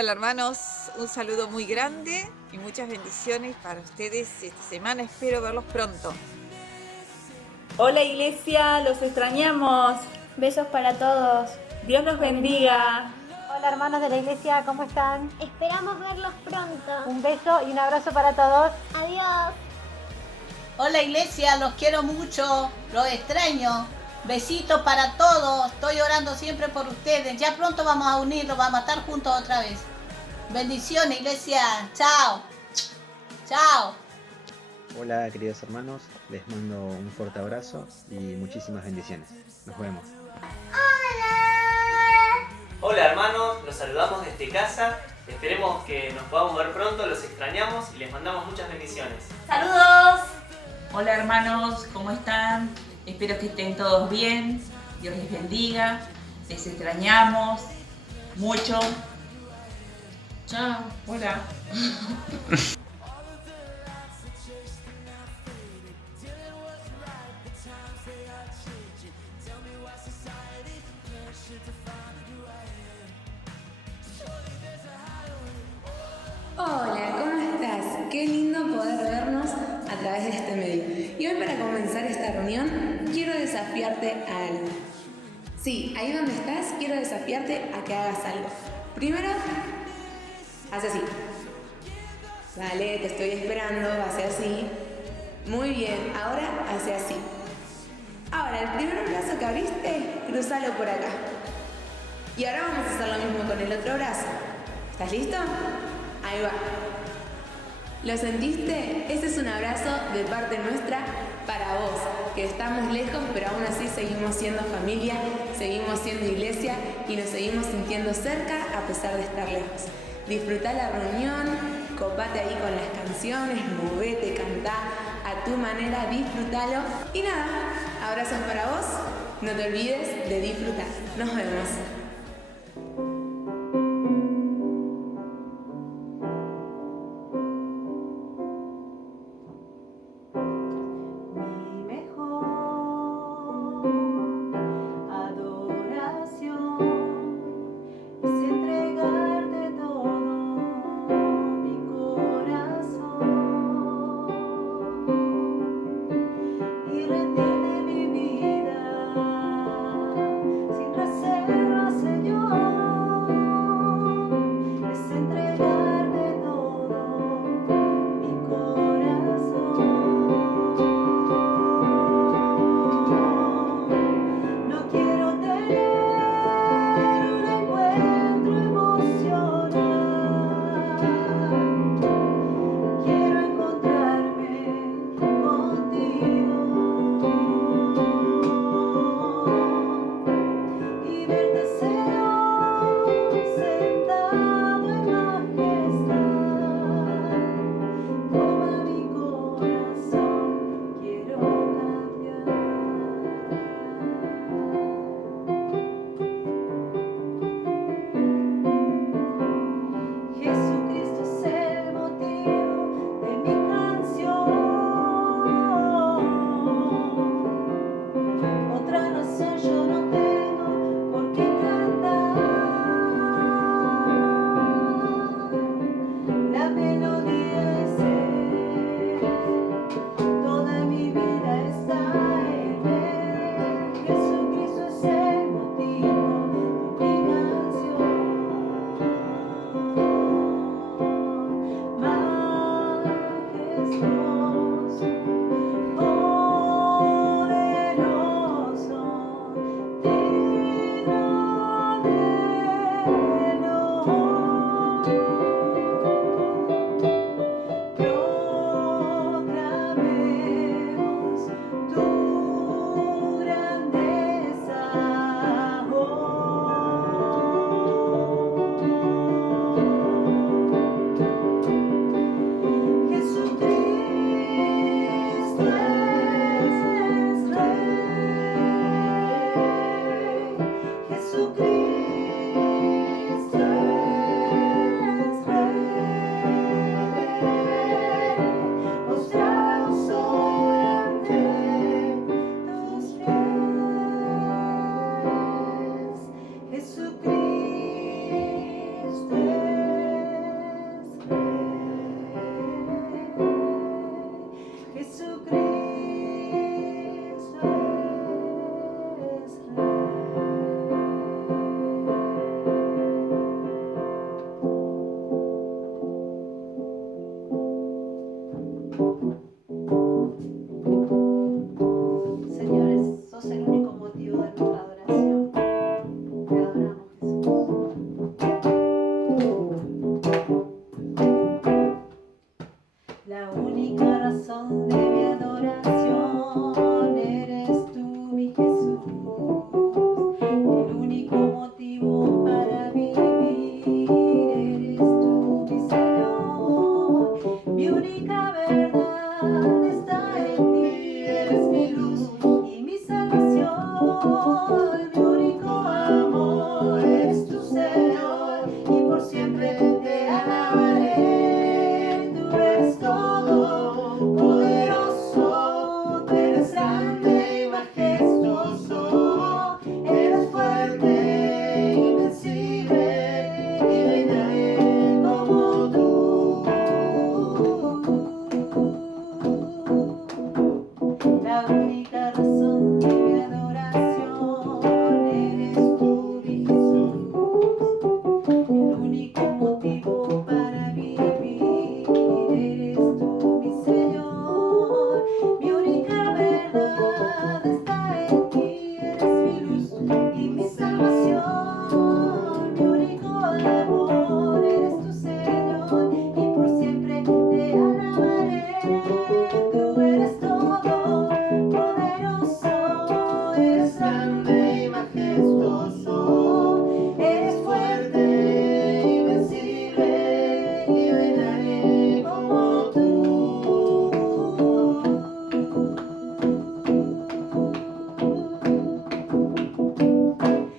Hola hermanos, un saludo muy grande y muchas bendiciones para ustedes esta semana. Espero verlos pronto. Hola iglesia, los extrañamos. Besos para todos. Dios los bendiga. Hola hermanos de la iglesia, ¿cómo están? Esperamos verlos pronto. Un beso y un abrazo para todos. Adiós. Hola iglesia, los quiero mucho, los extraño. Besitos para todos, estoy orando siempre por ustedes. Ya pronto vamos a unirlos, vamos a estar juntos otra vez. Bendiciones iglesia, chao. Chao. Hola queridos hermanos, les mando un fuerte abrazo y muchísimas bendiciones. Nos vemos. Hola hermanos, los saludamos desde casa. Esperemos que nos podamos ver pronto, los extrañamos y les mandamos muchas bendiciones. ¡Saludos! Hola hermanos, ¿cómo están? Espero que estén todos bien. Dios les bendiga. Les extrañamos mucho. Chao. Hola. Hola, ¿cómo estás? Qué lindo poder vernos a través de este medio. Y hoy para comenzar esta reunión quiero desafiarte a algo. Sí, ahí donde estás quiero desafiarte a que hagas algo. Primero, haz así. Vale, te estoy esperando, hace así. Muy bien, ahora hace así. Ahora, el primer brazo que abriste, cruzalo por acá. Y ahora vamos a hacer lo mismo con el otro brazo. ¿Estás listo? Ahí va. ¿Lo sentiste? Ese es un abrazo de parte nuestra para vos, que estamos lejos, pero aún así seguimos siendo familia, seguimos siendo iglesia y nos seguimos sintiendo cerca a pesar de estar lejos. Disfrutá la reunión, copate ahí con las canciones, movete, cantá a tu manera, disfrútalo. Y nada, abrazos para vos, no te olvides de disfrutar. Nos vemos. Sin reservas Señores, sos el único motivo de nuestra adoración. Te adoramos, Jesús. La única razón de mi adoración eres tú, mi Jesús. El único motivo para vivir eres tú, mi Señor. Mi única verdad está en ti, eres mi luz y mi salvación. Mi único amor es tu Señor y por siempre te alabaré. Tú eres todo poderoso, tú eres grande y majestuoso, eres fuerte, invencible y nadie como tú. La única razón de mi adoración eres tú, mi Jesús. El único motivo para vivir eres tú, mi Señor. Mi única verdad está en ti, eres mi luz y mi salvación. Mi único amor eres tu Señor y por siempre te alabaré. Tú eres todo poderoso, eres grande y majestuoso, eres fuerte, invencible y no hay nadie como tú.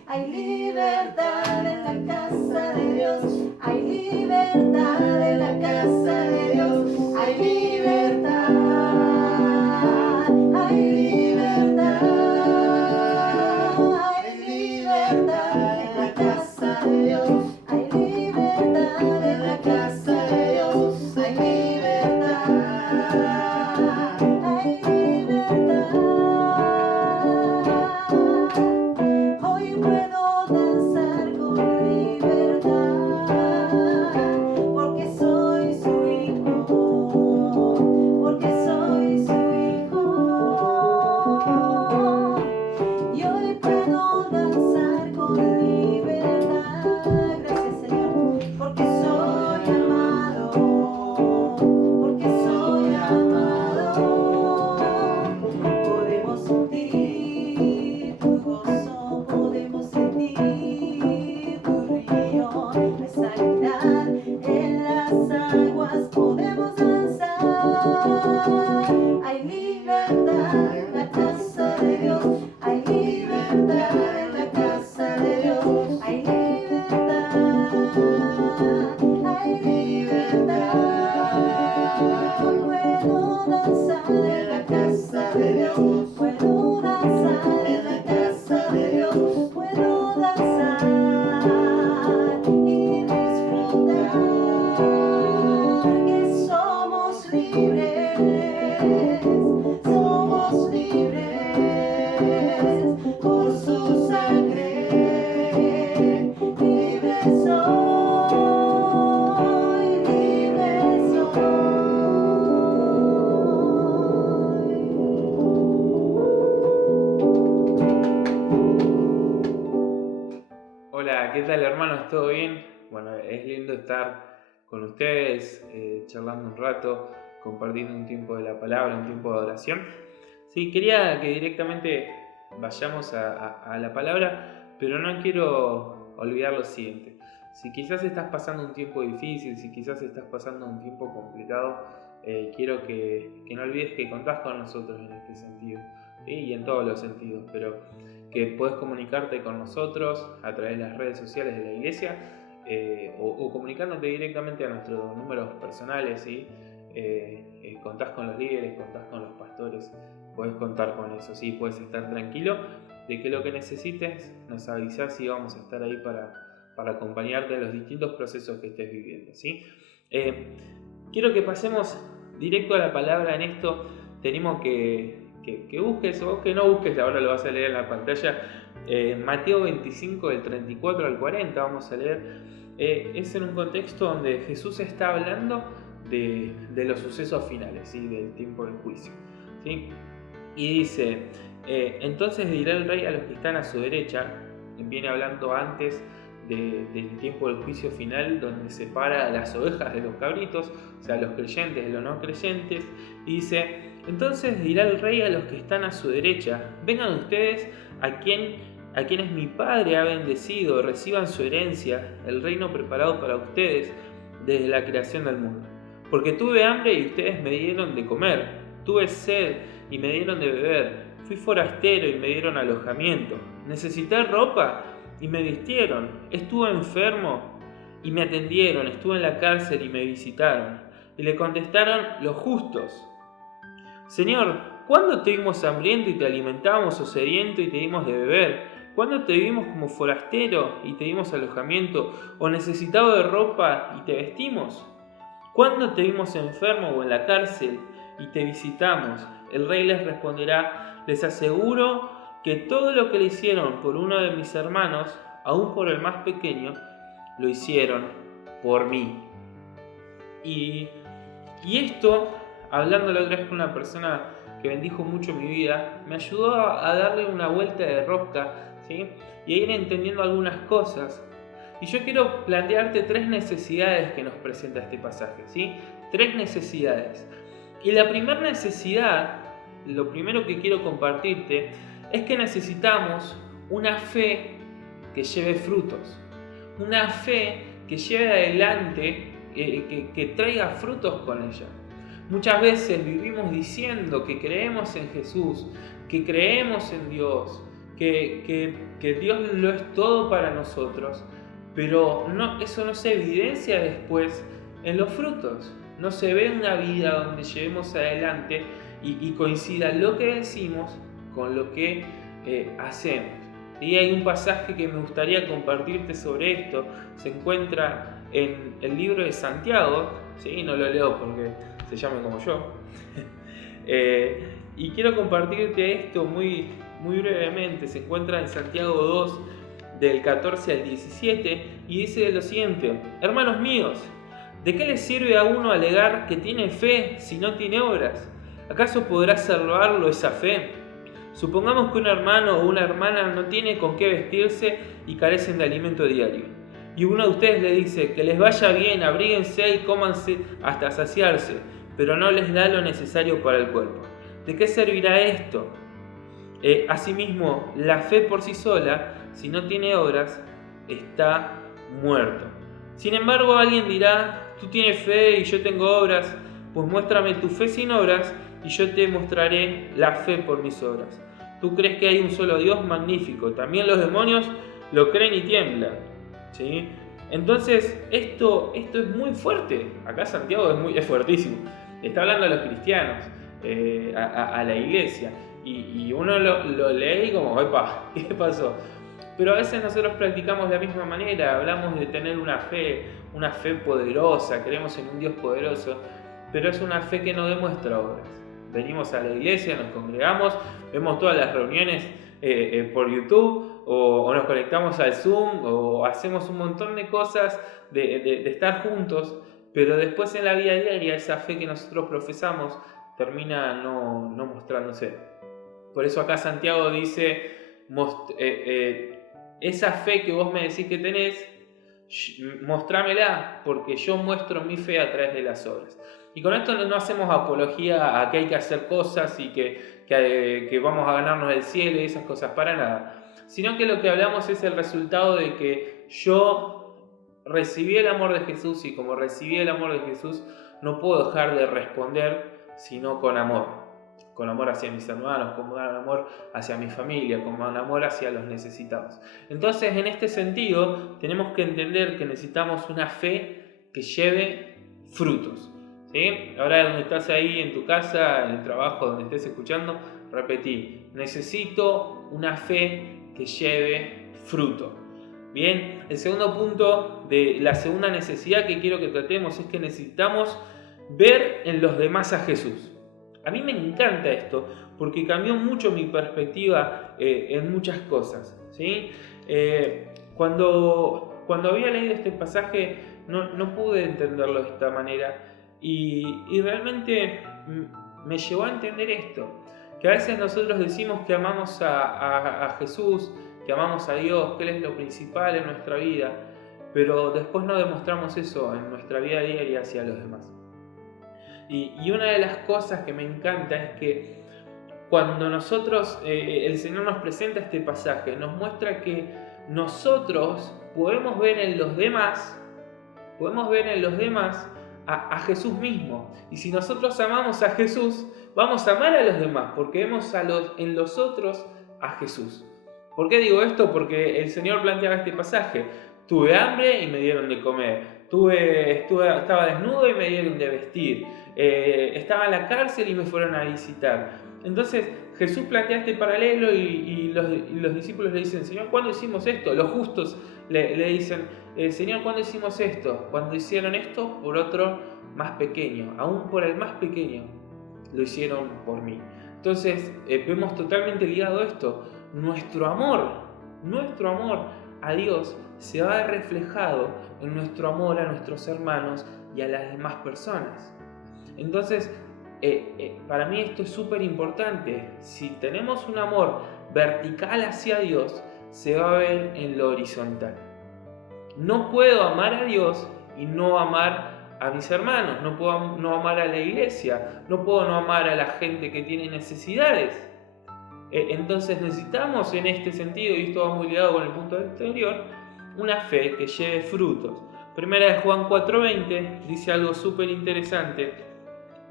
Hay libertad en la casa de Dios, hay libertad en la casa de Dios, hay libertad, hay libertad, hay libertad en la casa de Dios, hay libertad en la casa de Dios, hay libertad, hay libertad. Hoy puedo danzar con libertad, porque soy su hijo, porque soy su hijo. Y hoy puedo danzar con libertad, gracias Señor, porque soy amado, porque soy amado. Podemos sentir tu gozo, podemos sentir tu río, hay sanidad en las aguas, podemos danzar. Hay libertad en la casa de Dios, hay libertad en la casa de Dios, hay libertad, hay libertad. Puedo danzar en la casa de Dios, puedo danzar en la casa de Dios, puedo danzar y disfrutar que somos libres, somos libres por su sangre, libre soy, libre soy. Hola, ¿qué tal hermanos? ¿Todo bien? Bueno, es lindo estar con ustedes, charlando un rato, compartiendo un tiempo de la palabra, un tiempo de adoración. Sí, quería que directamente vayamos a la palabra, pero no quiero olvidar lo siguiente. Si quizás estás pasando un tiempo difícil, si quizás estás pasando un tiempo complicado, quiero que no olvides que contás con nosotros en este sentido, ¿sí? Y en todos los sentidos, pero que puedes comunicarte con nosotros a través de las redes sociales de la iglesia, o comunicándote directamente a nuestros números personales, ¿sí? Contás con los líderes, contás con los pastores, puedes contar con eso, ¿sí? Puedes estar tranquilo de que lo que necesites nos avisás y vamos a estar ahí para acompañarte en los distintos procesos que estés viviendo, ¿sí? Quiero que pasemos directo a la palabra en esto. Tenemos que busques o que no busques, ahora lo vas a leer en la pantalla, Mateo 25 del 34 al 40 vamos a leer. Es en un contexto donde Jesús está hablando de los sucesos finales, ¿sí? Del tiempo del juicio, ¿sí? Y dice, entonces dirá el rey a los que están a su derecha, viene hablando antes del tiempo del juicio final, donde separa a las ovejas de los cabritos, o sea, los creyentes de los no creyentes, y dice, entonces dirá el rey a los que están a su derecha, vengan ustedes a quienes mi Padre ha bendecido, reciban su herencia, el reino preparado para ustedes desde la creación del mundo. Porque tuve hambre y ustedes me dieron de comer, tuve sed y me dieron de beber, fui forastero y me dieron alojamiento, necesité ropa y me vistieron, estuve enfermo y me atendieron, estuve en la cárcel y me visitaron. Y le contestaron los justos, Señor, ¿cuándo te vimos hambriento y te alimentamos, o sediento y te dimos de beber? ¿Cuándo te vimos como forastero y te dimos alojamiento, o necesitado de ropa y te vestimos? ¿Cuándo te vimos enfermo o en la cárcel y te visitamos? El rey les responderá, les aseguro que todo lo que le hicieron por uno de mis hermanos, aún por el más pequeño, lo hicieron por mí. Y esto, hablando la otra vez con una persona que bendijo mucho mi vida, me ayudó a darle una vuelta de rosca, ¿sí? Y a ir entendiendo algunas cosas. Y yo quiero plantearte 3 necesidades que nos presenta este pasaje, ¿sí? 3 necesidades. Y la primera necesidad, lo primero que quiero compartirte, es que necesitamos una fe que lleve frutos. Una fe que lleve adelante, que traiga frutos con ella. Muchas veces vivimos diciendo que creemos en Jesús, que creemos en Dios, que Dios lo es todo para nosotros, pero eso no se evidencia después en los frutos. No se ve una vida donde llevemos adelante y coincida lo que decimos con lo que hacemos. Y hay un pasaje que me gustaría compartirte sobre esto. Se encuentra en el libro de Santiago, ¿sí? No lo leo porque se llama como yo. Y quiero compartirte esto muy brevemente. Se encuentra en Santiago 2, del 14 al 17, y dice lo siguiente: hermanos míos, ¿de qué le sirve a uno alegar que tiene fe si no tiene obras? ¿Acaso podrá salvarlo esa fe? Supongamos que un hermano o una hermana no tiene con qué vestirse y carecen de alimento diario. Y uno de ustedes le dice que les vaya bien, abríguense y cómanse hasta saciarse, pero no les da lo necesario para el cuerpo. ¿De qué servirá esto? Asimismo, la fe por sí sola, si no tiene obras, está muerto. Sin embargo, alguien dirá, tú tienes fe y yo tengo obras, pues muéstrame tu fe sin obras y yo te mostraré la fe por mis obras. ¿Tú crees que hay un solo Dios? Magnífico. También los demonios lo creen y tiemblan, ¿sí? Entonces, esto es muy fuerte. Acá Santiago es fuertísimo. Está hablando a los cristianos, a la iglesia. Y uno lo lee y como, ¡epa! ¿Qué pasó? Pero a veces nosotros practicamos de la misma manera. Hablamos de tener una fe poderosa, creemos en un Dios poderoso, pero es una fe que no demuestra obras. Venimos a la iglesia, nos congregamos, vemos todas las reuniones por YouTube, o nos conectamos al Zoom, o hacemos un montón de cosas de estar juntos, pero después en la vida diaria esa fe que nosotros profesamos termina no mostrándose. Por eso acá Santiago dice, esa fe que vos me decís que tenés, mostrámela, porque yo muestro mi fe a través de las obras. Y con esto no hacemos apología a que hay que hacer cosas y que vamos a ganarnos el cielo y esas cosas, para nada. Sino que lo que hablamos es el resultado de que yo recibí el amor de Jesús, y como recibí el amor de Jesús no puedo dejar de responder sino con amor hacia mis hermanos, con amor hacia mi familia, con amor hacia los necesitados. Entonces, en este sentido, tenemos que entender que necesitamos una fe que lleve frutos, ¿sí? Ahora, donde estás ahí, en tu casa, en el trabajo, donde estés escuchando, repetí: necesito una fe que lleve fruto. Bien, el segundo punto de la segunda necesidad que quiero que tratemos es que necesitamos ver en los demás a Jesús. A mí me encanta esto porque cambió mucho mi perspectiva en muchas cosas, ¿sí? Cuando había leído este pasaje no pude entenderlo de esta manera, Y realmente me llevó a entender esto, que a veces nosotros decimos que amamos a Jesús, que amamos a Dios, que Él es lo principal en nuestra vida, pero después no demostramos eso en nuestra vida diaria hacia los demás. Y una de las cosas que me encanta es que cuando nosotros, el Señor nos presenta este pasaje, nos muestra que nosotros podemos ver en los demás a Jesús mismo. Y si nosotros amamos a Jesús, vamos a amar a los demás, porque vemos en los otros a Jesús. ¿Por qué digo esto? Porque el Señor planteaba este pasaje: tuve hambre y me dieron de comer, estaba desnudo y me dieron de vestir, estaba en la cárcel y me fueron a visitar. Entonces Jesús plantea este paralelo y los discípulos le dicen: Señor, ¿cuándo hicimos esto? Los justos le dicen: Señor, ¿cuándo hicimos esto? Cuando hicieron esto por otro más pequeño, aún por el más pequeño lo hicieron por mí. Entonces vemos totalmente ligado esto. Nuestro amor a Dios se va a ver reflejado en nuestro amor a nuestros hermanos y a las demás personas. Entonces, para mí esto es súper importante. Si tenemos un amor vertical hacia Dios, se va a ver en lo horizontal. No puedo amar a Dios y no amar a mis hermanos, no puedo no amar a la iglesia, no puedo no amar a la gente que tiene necesidades. Entonces necesitamos en este sentido, y esto va muy ligado con el punto anterior, una fe que lleve frutos. Primera de Juan 4:20 dice algo súper interesante.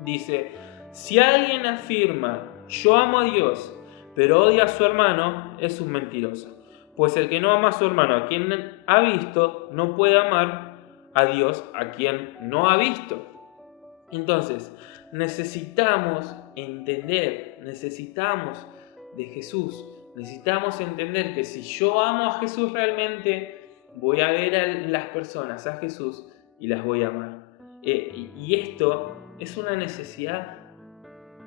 Dice: si alguien afirma yo amo a Dios, pero odia a su hermano, es un mentiroso. Pues el que no ama a su hermano a quien ha visto, no puede amar a Dios a quien no ha visto. Entonces, necesitamos entender, necesitamos de Jesús. Necesitamos entender que si yo amo a Jesús realmente, voy a ver a las personas, a Jesús, y las voy a amar. Y esto es una necesidad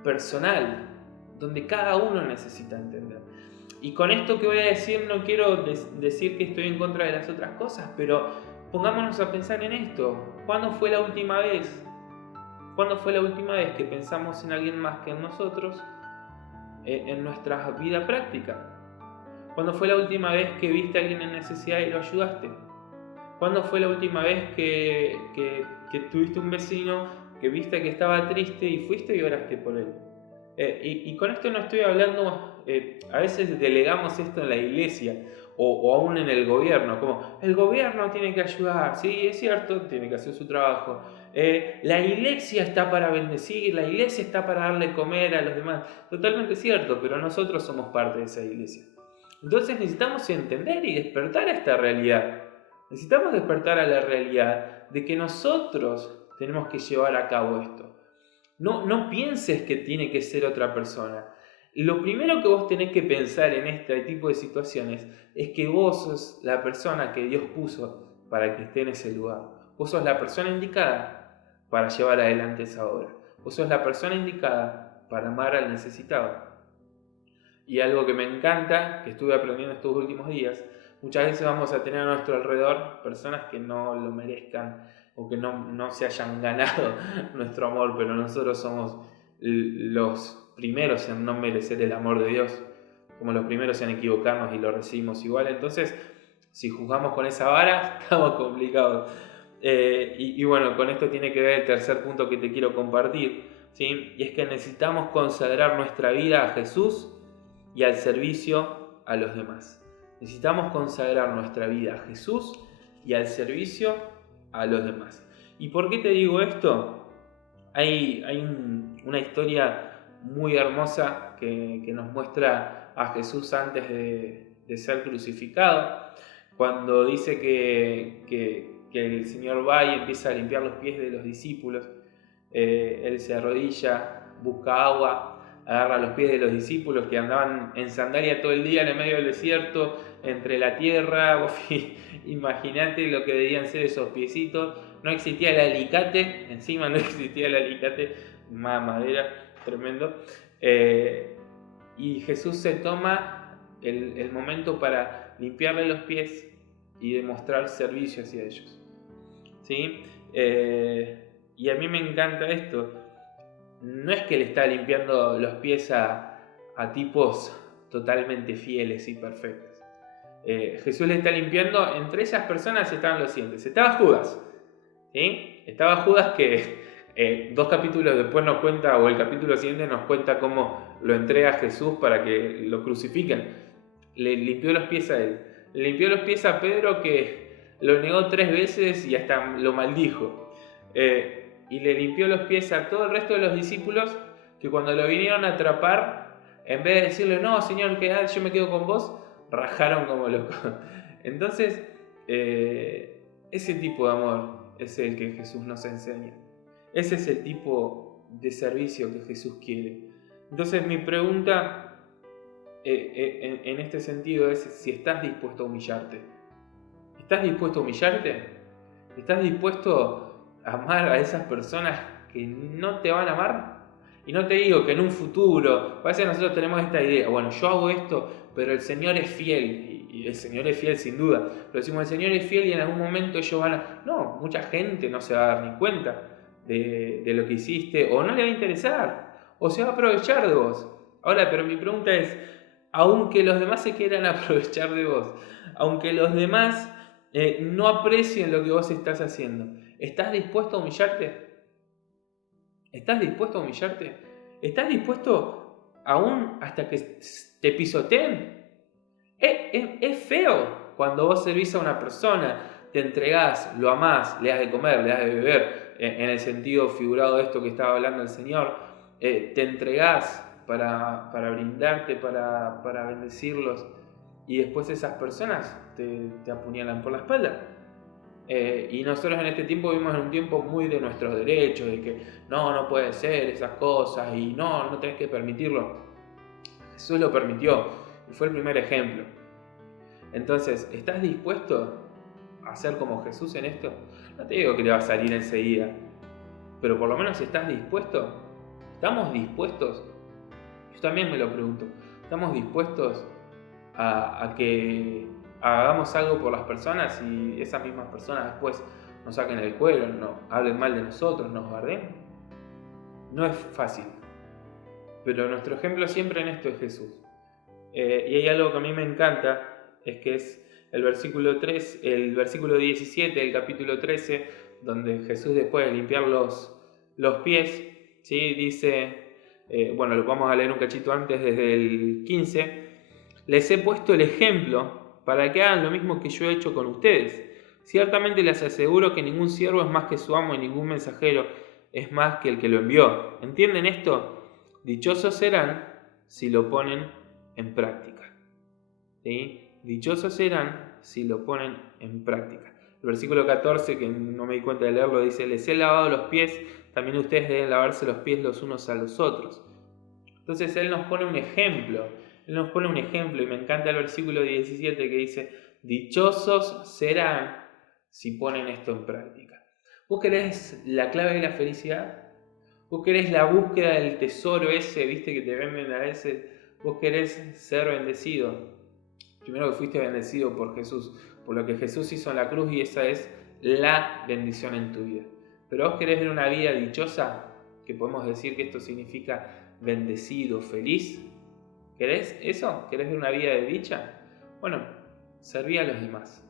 personal, donde cada uno necesita entender. Y con esto que voy a decir, no quiero decir que estoy en contra de las otras cosas, pero pongámonos a pensar en esto. ¿Cuándo fue la última vez? ¿Cuándo fue la última vez que pensamos en alguien más que en nosotros en nuestra vida práctica? ¿Cuándo fue la última vez que viste a alguien en necesidad y lo ayudaste? ¿Cuándo fue la última vez que tuviste un vecino que viste que estaba triste y fuiste y oraste por él? Y con esto no estoy hablando, a veces delegamos esto en la iglesia o aún en el gobierno, como el gobierno tiene que ayudar, sí, es cierto, tiene que hacer su trabajo. La iglesia está para bendecir, la iglesia está para darle comer a los demás. Totalmente cierto, pero nosotros somos parte de esa iglesia. Entonces necesitamos entender y despertar a esta realidad. Necesitamos despertar a la realidad de que nosotros tenemos que llevar a cabo esto. No pienses que tiene que ser otra persona. Lo primero que vos tenés que pensar en este tipo de situaciones es que vos sos la persona que Dios puso para que esté en ese lugar. Vos sos la persona indicada para llevar adelante esa obra. Vos sos la persona indicada para amar al necesitado. Y algo que me encanta, que estuve aprendiendo estos últimos días, muchas veces vamos a tener a nuestro alrededor personas que no lo merezcan o que no se hayan ganado nuestro amor, pero nosotros somos los primeros en no merecer el amor de Dios, como los primeros en equivocarnos y lo recibimos igual. Entonces, si juzgamos con esa vara, estamos complicados. Y bueno, con esto tiene que ver el tercer punto que te quiero compartir, ¿sí? Y es que necesitamos consagrar nuestra vida a Jesús y al servicio a los demás. Necesitamos consagrar nuestra vida a Jesús y al servicio a los demás. ¿Y por qué te digo esto? Hay una historia muy hermosa que nos muestra a Jesús antes de ser crucificado, cuando dice que el Señor va y empieza a limpiar los pies de los discípulos. Él se arrodilla, busca agua, agarra los pies de los discípulos que andaban en sandalia todo el día en el medio del desierto, entre la tierra. Imagínate lo que debían ser esos piecitos. No existía el alicate, encima no existía el alicate, más madera, tremendo. Y Jesús se toma el momento para limpiarle los pies y demostrar servicio hacia ellos, ¿sí? Y a mí me encanta esto. No es que le está limpiando los pies a tipos totalmente fieles y perfectos. Jesús le está limpiando, entre esas personas estaban los siguientes. Estaba Judas, ¿sí? Estaba Judas que 2 capítulos después nos cuenta, o el capítulo siguiente nos cuenta cómo lo entrega a Jesús para que lo crucifiquen. Le limpió los pies a él. Le limpió los pies a Pedro, que lo negó 3 veces y hasta lo maldijo. Y le limpió los pies a todo el resto de los discípulos, que cuando lo vinieron a atrapar, en vez de decirle, no, Señor, quedad, yo me quedo con vos, rajaron como locos. Entonces, ese tipo de amor es el que Jesús nos enseña. Ese es el tipo de servicio que Jesús quiere. Entonces, mi pregunta en este sentido es si estás dispuesto a humillarte. ¿Estás dispuesto a humillarte? ¿Estás dispuesto a amar a esas personas que no te van a amar? Y no te digo que en un futuro, a veces nosotros tenemos esta idea, bueno, yo hago esto, pero el Señor es fiel, y el Señor es fiel sin duda, pero decimos, el Señor es fiel y en algún momento ellos van a... No, mucha gente no se va a dar ni cuenta de lo que hiciste, o no le va a interesar, o se va a aprovechar de vos. Ahora, pero mi pregunta es, aunque los demás se quieran aprovechar de vos, aunque los demás no aprecien lo que vos estás haciendo, ¿estás dispuesto a humillarte? ¿Estás dispuesto a humillarte? ¿Estás dispuesto aún hasta que te pisoteen? Es feo cuando vos servís a una persona, te entregás, lo amás, le das de comer, le das de beber, en el sentido figurado de esto que estaba hablando el Señor, te entregás para brindarte, para bendecirlos, y después esas personas te apuñalan por la espalda. Y nosotros en este tiempo vivimos en un tiempo muy de nuestros derechos, de que no puede ser esas cosas y no tenés que permitirlo. Jesús lo permitió y fue el primer ejemplo. Entonces, ¿estás dispuesto a ser como Jesús en esto? No te digo que te va a salir enseguida, pero por lo menos estás dispuesto. ¿Estamos dispuestos? Yo también me lo pregunto. ¿Estamos dispuestos a que hagamos algo por las personas y esas mismas personas después nos saquen el cuero, nos hablen mal de nosotros, nos barden? No es fácil, pero nuestro ejemplo siempre en esto es Jesús. Y hay algo que a mí me encanta, es que es el versículo 17 del capítulo 13, donde Jesús, después de limpiar los pies, ¿sí? Dice, bueno, lo vamos a leer un cachito antes, desde el 15, les he puesto el ejemplo para que hagan lo mismo que yo he hecho con ustedes. Ciertamente les aseguro que ningún siervo es más que su amo y ningún mensajero es más que el que lo envió. ¿Entienden esto? Dichosos serán si lo ponen en práctica. ¿Sí? Dichosos serán si lo ponen en práctica. El versículo 14, que no me di cuenta de leerlo, dice, les he lavado los pies, también ustedes deben lavarse los pies los unos a los otros. Entonces Él nos pone un ejemplo. Él nos pone un ejemplo y me encanta el versículo 17 que dice, dichosos serán si ponen esto en práctica. ¿Vos querés la clave de la felicidad? ¿Vos querés la búsqueda del tesoro ese, viste, que te venden a veces? ¿Vos querés ser bendecido? Primero que fuiste bendecido por Jesús, por lo que Jesús hizo en la cruz, y esa es la bendición en tu vida. Pero vos querés ver una vida dichosa, que podemos decir que esto significa bendecido, feliz. ¿Querés eso? ¿Querés ver una vida de dicha? Bueno, serví a los demás.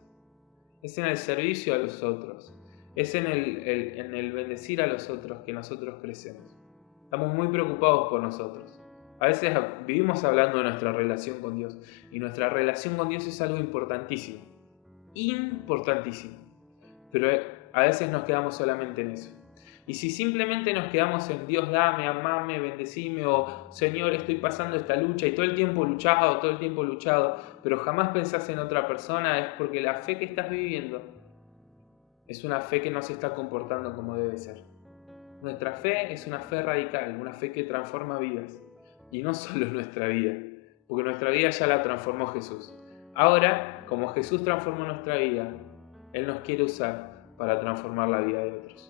Es en el servicio a los otros. Es en el bendecir a los otros que nosotros crecemos. Estamos muy preocupados por nosotros. A veces vivimos hablando de nuestra relación con Dios. Y nuestra relación con Dios es algo importantísimo. Importantísimo. Pero a veces nos quedamos solamente en eso. Y si simplemente nos quedamos en Dios, dame, amame, bendecime, o Señor, estoy pasando esta lucha y todo el tiempo luchado, pero jamás pensás en otra persona, es porque la fe que estás viviendo es una fe que no se está comportando como debe ser. Nuestra fe es una fe radical, una fe que transforma vidas. Y no solo nuestra vida, porque nuestra vida ya la transformó Jesús. Ahora, como Jesús transformó nuestra vida, Él nos quiere usar para transformar la vida de otros.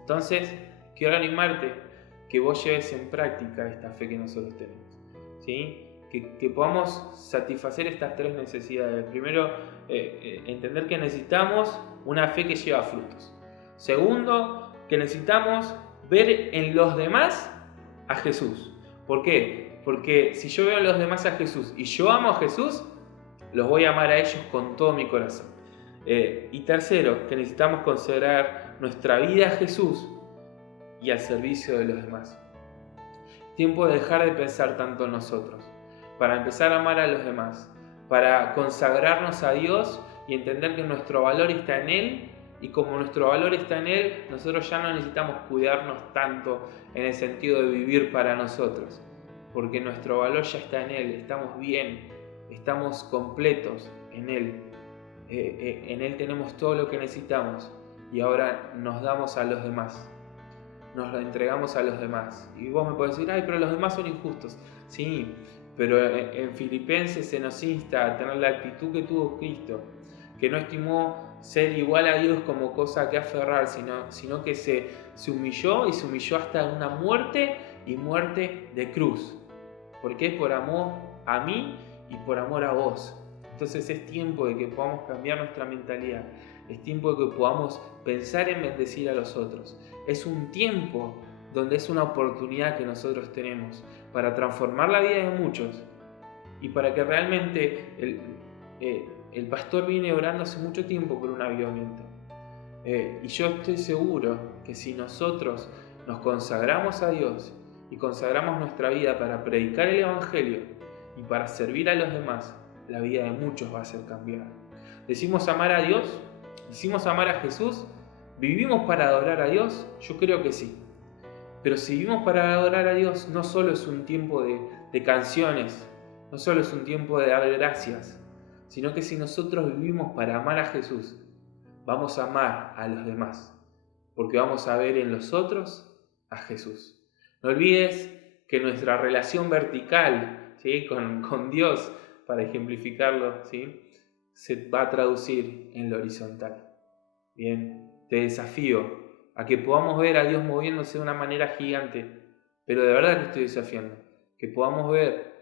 Entonces, quiero animarte que vos lleves en práctica esta fe que nosotros tenemos, ¿sí? Que podamos satisfacer estas 3 necesidades. Primero, entender que necesitamos una fe que lleva frutos. Segundo, que necesitamos ver en los demás a Jesús. ¿Por qué? Porque si yo veo en los demás a Jesús y yo amo a Jesús, los voy a amar a ellos con todo mi corazón. Y tercero, que necesitamos consagrar nuestra vida a Jesús y al servicio de los demás. Tiempo de dejar de pensar tanto en nosotros, para empezar a amar a los demás, para consagrarnos a Dios y entender que nuestro valor está en Él, y como nuestro valor está en Él, nosotros ya no necesitamos cuidarnos tanto en el sentido de vivir para nosotros, porque nuestro valor ya está en Él, estamos bien, estamos completos en Él. En Él tenemos todo lo que necesitamos y ahora nos damos a los demás, nos lo entregamos a los demás. Y vos me podés decir, ay, pero los demás son injustos. Sí, pero en Filipenses se nos insta a tener la actitud que tuvo Cristo, que no estimó ser igual a Dios como cosa que aferrar, sino que se humilló y se humilló hasta una muerte y muerte de cruz. Porque es por amor a mí y por amor a vos. Entonces es tiempo de que podamos cambiar nuestra mentalidad. Es tiempo de que podamos pensar en bendecir a los otros. Es un tiempo donde es una oportunidad que nosotros tenemos para transformar la vida de muchos y para que realmente el pastor viene orando hace mucho tiempo por un avivamiento. Y yo estoy seguro que si nosotros nos consagramos a Dios y consagramos nuestra vida para predicar el Evangelio y para servir a los demás, la vida de muchos va a ser cambiada. Decimos amar a Dios, decimos amar a Jesús, ¿vivimos para adorar a Dios? Yo creo que sí. Pero si vivimos para adorar a Dios, no solo es un tiempo de canciones, no solo es un tiempo de dar gracias, sino que si nosotros vivimos para amar a Jesús, vamos a amar a los demás, porque vamos a ver en los otros a Jesús. No olvides que nuestra relación vertical, ¿sí?, con Dios, para ejemplificarlo, ¿sí?, se va a traducir en lo horizontal. Bien, te desafío a que podamos ver a Dios moviéndose de una manera gigante, pero de verdad te estoy desafiando, que podamos ver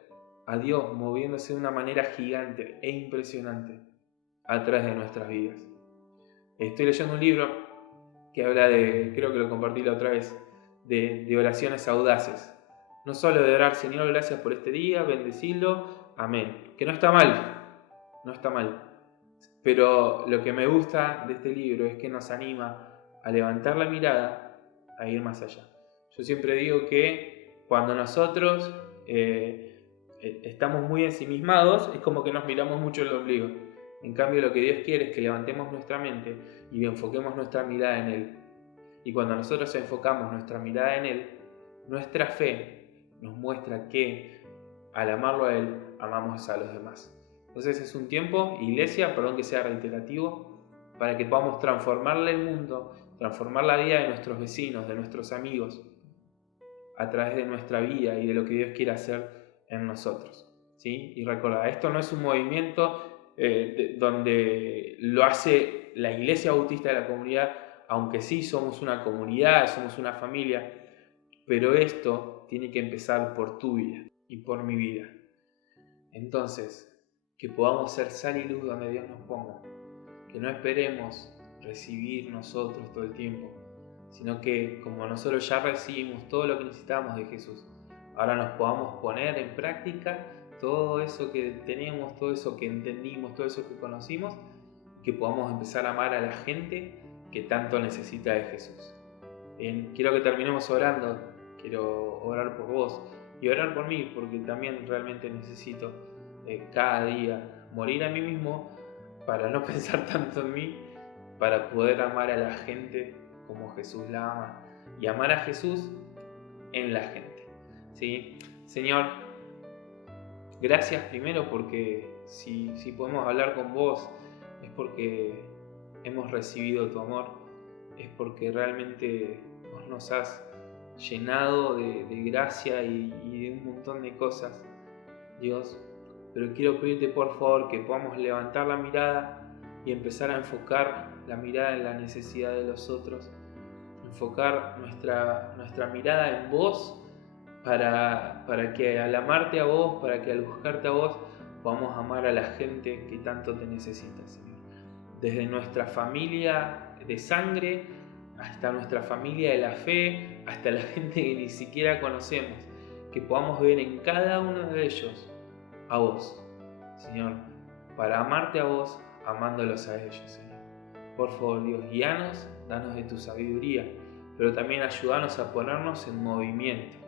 a Dios moviéndose de una manera gigante e impresionante a través de nuestras vidas. Estoy leyendo un libro que habla de, creo que lo compartí la otra vez, de oraciones audaces. No solo de orar, Señor, gracias por este día, bendecirlo, amén. Que no está mal. Pero lo que me gusta de este libro es que nos anima a levantar la mirada, a ir más allá. Yo siempre digo que cuando nosotros estamos muy ensimismados, es como que nos miramos mucho el ombligo. En cambio, lo que Dios quiere es que levantemos nuestra mente y enfoquemos nuestra mirada en Él. Y cuando nosotros enfocamos nuestra mirada en Él, nuestra fe nos muestra que al amarlo a Él, amamos a los demás. Entonces es un tiempo, iglesia, perdón que sea reiterativo, para que podamos transformarle el mundo, transformar la vida de nuestros vecinos, de nuestros amigos, a través de nuestra vida y de lo que Dios quiere hacer en nosotros, ¿sí? Y recordad, esto no es un movimiento donde lo hace la Iglesia Bautista de la Comunidad, aunque sí somos una comunidad, somos una familia, pero esto tiene que empezar por tu vida y por mi vida. Entonces, que podamos ser sal y luz donde Dios nos ponga, que no esperemos recibir nosotros todo el tiempo, sino que como nosotros ya recibimos todo lo que necesitamos de Jesús, ahora nos podamos poner en práctica todo eso que tenemos, todo eso que entendimos, todo eso que conocimos, que podamos empezar a amar a la gente que tanto necesita de Jesús. Bien, quiero que terminemos orando, quiero orar por vos y orar por mí, porque también realmente necesito cada día morir a mí mismo para no pensar tanto en mí, para poder amar a la gente como Jesús la ama y amar a Jesús en la gente, ¿sí? Señor, gracias primero porque si podemos hablar con vos es porque hemos recibido tu amor, es porque realmente vos nos has llenado de gracia y de un montón de cosas, Dios. Pero quiero pedirte por favor que podamos levantar la mirada y empezar a enfocar la mirada en la necesidad de los otros, enfocar nuestra mirada en vos para que al amarte a vos, para que al buscarte a vos, podamos amar a la gente que tanto te necesita, Señor. Desde nuestra familia de sangre hasta nuestra familia de la fe, hasta la gente que ni siquiera conocemos, que podamos ver en cada uno de ellos a vos, Señor, para amarte a vos, amándolos a ellos, Señor. Por favor, Dios, guíanos, danos de tu sabiduría, pero también ayúdanos a ponernos en movimiento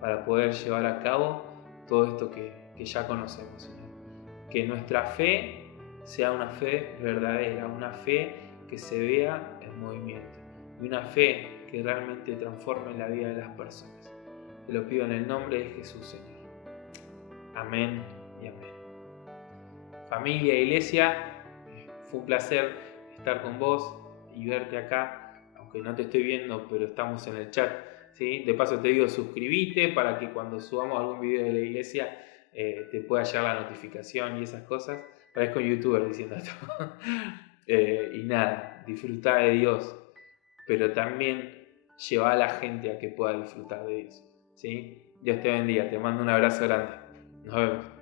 para poder llevar a cabo todo esto que ya conocemos, Señor. Que nuestra fe sea una fe verdadera, una fe que se vea en movimiento y una fe que realmente transforme la vida de las personas. Te lo pido en el nombre de Jesús, Señor. Amén y amén. Familia, iglesia, fue un placer estar con vos y verte acá, aunque no te estoy viendo, pero estamos en el chat, ¿sí? De paso te digo, suscríbete para que cuando subamos algún video de la iglesia te pueda llegar la notificación y esas cosas. Parezco un youtuber diciendo esto. Y nada, disfruta de Dios, pero también lleva a la gente a que pueda disfrutar de Dios, ¿sí? Dios te bendiga, te mando un abrazo grande. Nos vemos.